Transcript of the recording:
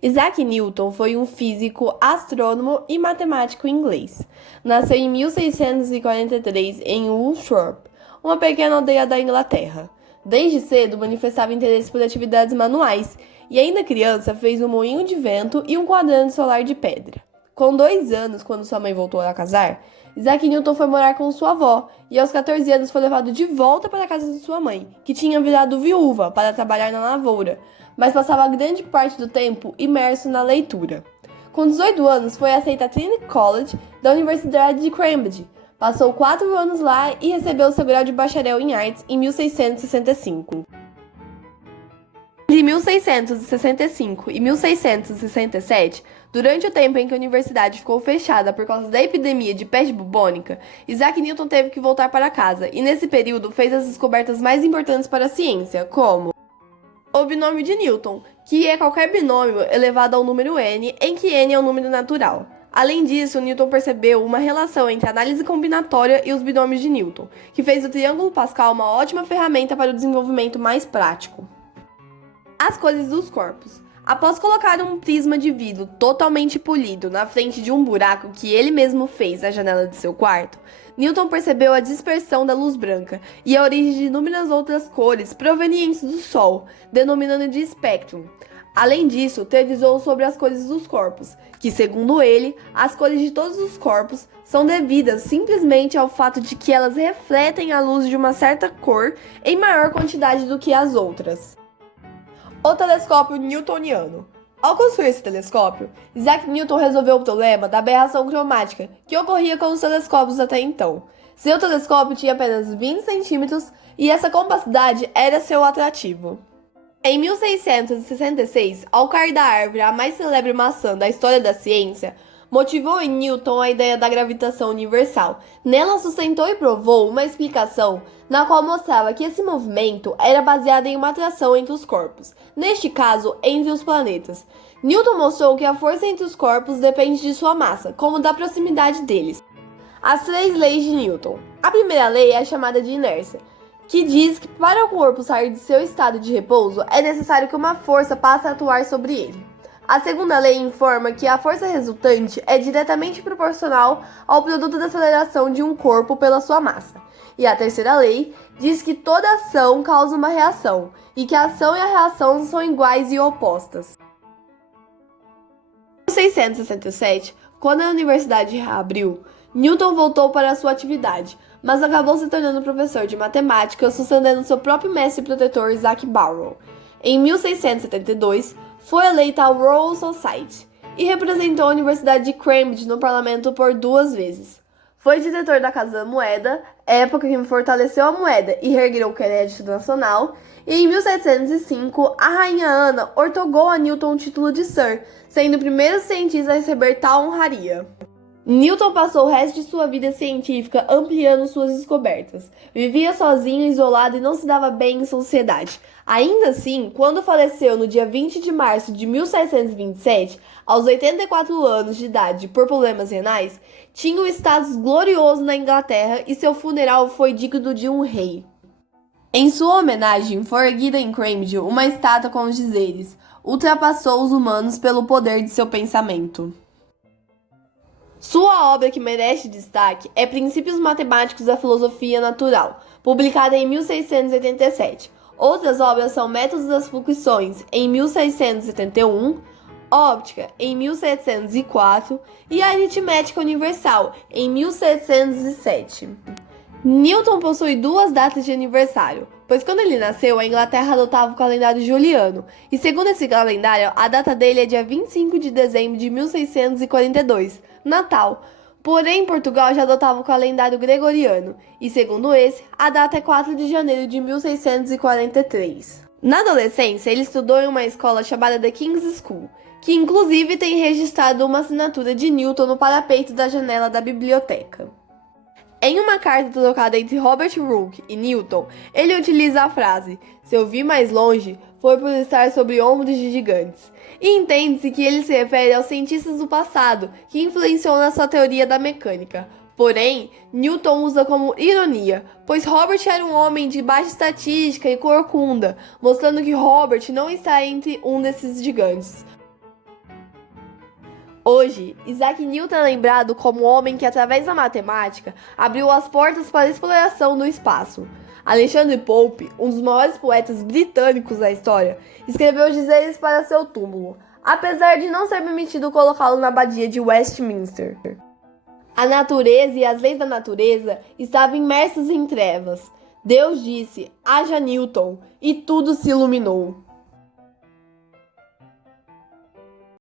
Isaac Newton foi um físico, astrônomo e matemático inglês. Nasceu em 1643 em Woolsthorpe, uma pequena aldeia da Inglaterra. Desde cedo manifestava interesse por atividades manuais e, ainda criança, fez um moinho de vento e um quadrante solar de pedra. Com 2 anos, quando sua mãe voltou a casar, Isaac Newton foi morar com sua avó e, aos 14 anos, foi levado de volta para a casa de sua mãe, que tinha virado viúva para trabalhar na lavoura, mas passava grande parte do tempo imerso na leitura. Com 18 anos, foi aceito a Trinity College da Universidade de Cambridge. Passou 4 anos lá e recebeu seu grau de bacharel em artes em 1665. Entre 1665 e 1667, durante o tempo em que a universidade ficou fechada por causa da epidemia de peste bubônica, Isaac Newton teve que voltar para casa e, nesse período, fez as descobertas mais importantes para a ciência, como o binômio de Newton, que é qualquer binômio elevado ao número n, em que n é um número natural. Além disso, Newton percebeu uma relação entre a análise combinatória e os binômios de Newton, que fez do triângulo Pascal uma ótima ferramenta para o desenvolvimento mais prático. As cores dos corpos. Após colocar um prisma de vidro totalmente polido na frente de um buraco que ele mesmo fez na janela de seu quarto, Newton percebeu a dispersão da luz branca e a origem de inúmeras outras cores provenientes do Sol, denominando de espectrum. Além disso, teorizou sobre as cores dos corpos, que, segundo ele, as cores de todos os corpos são devidas simplesmente ao fato de que elas refletem a luz de uma certa cor em maior quantidade do que as outras. O telescópio newtoniano. Ao construir esse telescópio, Isaac Newton resolveu o problema da aberração cromática que ocorria com os telescópios até então. Seu telescópio tinha apenas 20 centímetros e essa compacidade era seu atrativo. Em 1666, ao cair da árvore a mais célebre maçã da história da ciência, motivou em Newton a ideia da gravitação universal. Nela sustentou e provou uma explicação na qual mostrava que esse movimento era baseado em uma atração entre os corpos, neste caso, entre os planetas. Newton mostrou que a força entre os corpos depende de sua massa, como da proximidade deles. As 3 leis de Newton. A primeira lei é a chamada de inércia, que diz que para o corpo sair de seu estado de repouso é necessário que uma força passe a atuar sobre ele. A segunda lei informa que a força resultante é diretamente proporcional ao produto da aceleração de um corpo pela sua massa. E a terceira lei diz que toda ação causa uma reação, e que a ação e a reação são iguais e opostas. Em 1667, quando a universidade reabriu, Newton voltou para a sua atividade, mas acabou se tornando professor de matemática, sucedendo seu próprio mestre protetor Isaac Barrow. Em 1672, foi eleita ao Royal Society e representou a Universidade de Cambridge no parlamento por 2 vezes. Foi diretor da Casa da Moeda, época que fortaleceu a moeda e reergueu o crédito nacional, e em 1705, a rainha Ana outorgou a Newton o título de Sir, sendo o primeiro cientista a receber tal honraria. Newton passou o resto de sua vida científica ampliando suas descobertas. Vivia sozinho, isolado e não se dava bem em sociedade. Ainda assim, quando faleceu no dia 20 de março de 1727, aos 84 anos de idade por problemas renais, tinha um status glorioso na Inglaterra e seu funeral foi digno de um rei. Em sua homenagem, foi erguida em Cambridge uma estátua com os dizeres: "Ultrapassou os humanos pelo poder de seu pensamento". Sua obra que merece destaque é Princípios Matemáticos da Filosofia Natural, publicada em 1687. Outras obras são Métodos das Fluxões, em 1671, Óptica, em 1704 e Aritmética Universal, em 1707. Newton possui 2 datas de aniversário, pois quando ele nasceu, a Inglaterra adotava o calendário juliano, e segundo esse calendário, a data dele é dia 25 de dezembro de 1642, Natal. Porém, Portugal já adotava o calendário gregoriano, e segundo esse, a data é 4 de janeiro de 1643. Na adolescência, ele estudou em uma escola chamada The King's School, que inclusive tem registrado uma assinatura de Newton no parapeito da janela da biblioteca. Em uma carta trocada entre Robert Hooke e Newton, ele utiliza a frase: "Se eu vi mais longe, foi por estar sobre ombros de gigantes", e entende-se que ele se refere aos cientistas do passado que influenciou na sua teoria da mecânica. Porém, Newton usa como ironia, pois Robert era um homem de baixa estatística e corcunda, mostrando que Robert não está entre um desses gigantes. Hoje, Isaac Newton é lembrado como o homem que, através da matemática, abriu as portas para a exploração do espaço. Alexandre Pope, um dos maiores poetas britânicos da história, escreveu dizeres para seu túmulo, apesar de não ser permitido colocá-lo na abadia de Westminster. A natureza e as leis da natureza estavam imersas em trevas. Deus disse: haja Newton, e tudo se iluminou.